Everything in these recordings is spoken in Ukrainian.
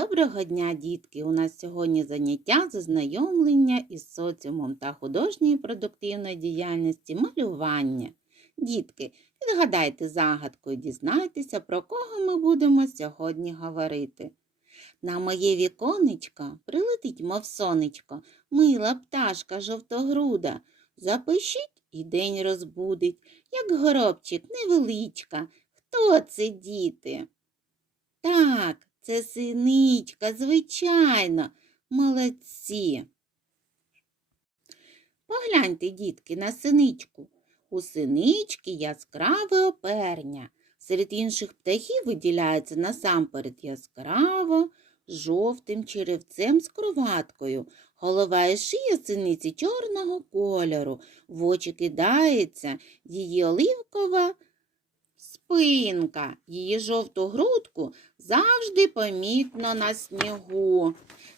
Доброго дня, дітки! У нас сьогодні заняття з ознайомлення із соціумом та художньої продуктивної діяльності малювання. Дітки, відгадайте загадку і дізнайтеся, про кого ми будемо сьогодні говорити. На моє віконечко прилетить, мов сонечко, мила пташка жовтогруда. Запишіть і день розбудить, як горобчик невеличка. Хто це, діти? Так, це синичка, звичайно, молодці. Погляньте, дітки, на синичку. У синички яскраве оперня. Серед інших птахів виділяється насамперед яскраво, жовтим черевцем з кроваткою. Голова і шия синиці чорного кольору. В очі кидається її оливкова спинка. Її жовту грудку завжди помітно на снігу.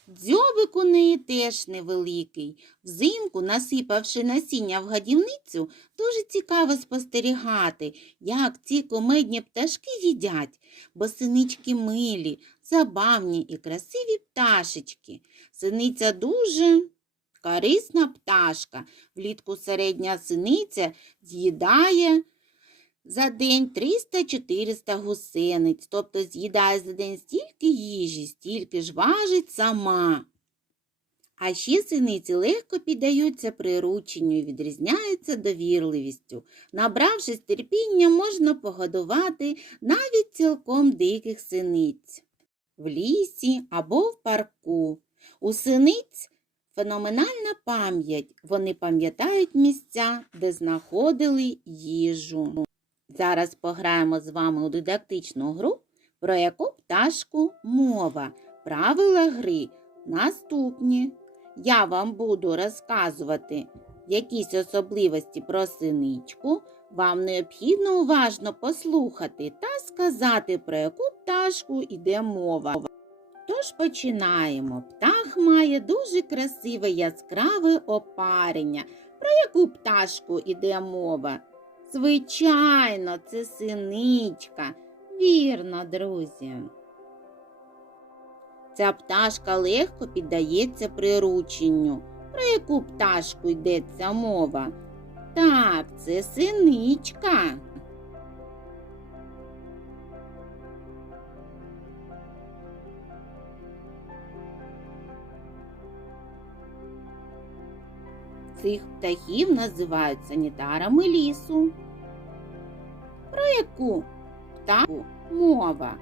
Дзьобик у неї теж невеликий. Взимку, насипавши насіння в гадівницю, дуже цікаво спостерігати, як ці комедні пташки їдять, бо синички милі, забавні і красиві пташечки. Синиця дуже корисна пташка. Влітку середня синиця з'їдає за день 300-400 гусениць, тобто з'їдає за день стільки їжі, стільки ж важить сама. А ще синиці легко піддаються прирученню і відрізняються довірливістю. Набравшись терпіння, можна погодувати навіть цілком диких синиць в лісі або в парку. У синиць феноменальна пам'ять. Вони пам'ятають місця, де знаходили їжу. Зараз пограємо з вами у дидактичну гру, про яку пташку мова. Правила гри наступні. Я вам буду розказувати якісь особливості про синичку. Вам необхідно уважно послухати та сказати, про яку пташку йде мова. Тож починаємо. Птах має дуже красиве яскраве опарення. Про яку пташку йде мова? Звичайно, це синичка. Вірно, друзі. Ця пташка легко піддається прирученню. Про яку пташку йдеться мова? Так, це синичка. Цих птахів називають санітарами лісу. Про яку птаху мова?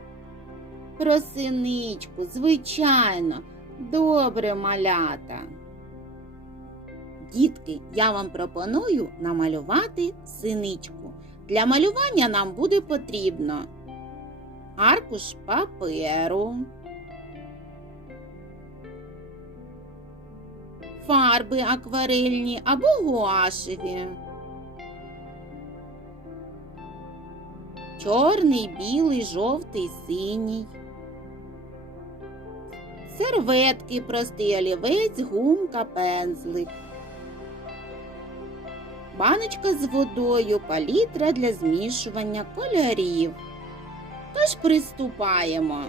Про синичку, звичайно, добре малята. Дітки, я вам пропоную намалювати синичку. Для малювання нам буде потрібно аркуш паперу, фарби акварельні або гуашеві. Чорний, білий, жовтий, синій. Серветки, простий олівець, гумка, пензлик. Баночка з водою, палітра для змішування кольорів. Тож приступаємо.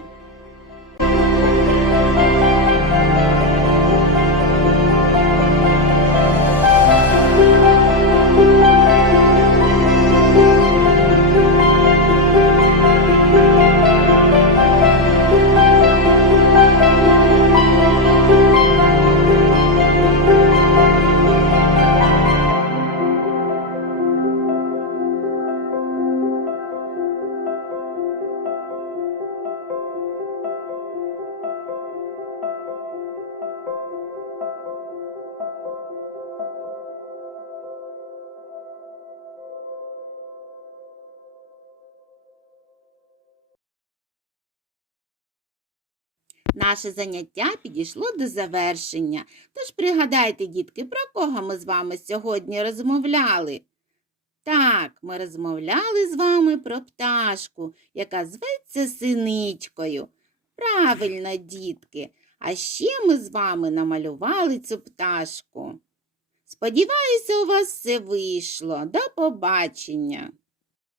Наше заняття підійшло до завершення. Тож пригадайте, дітки, про кого ми з вами сьогодні розмовляли. Так, ми розмовляли з вами про пташку, яка зветься синичкою. Правильно, дітки. А ще ми з вами намалювали цю пташку. Сподіваюся, у вас все вийшло. До побачення!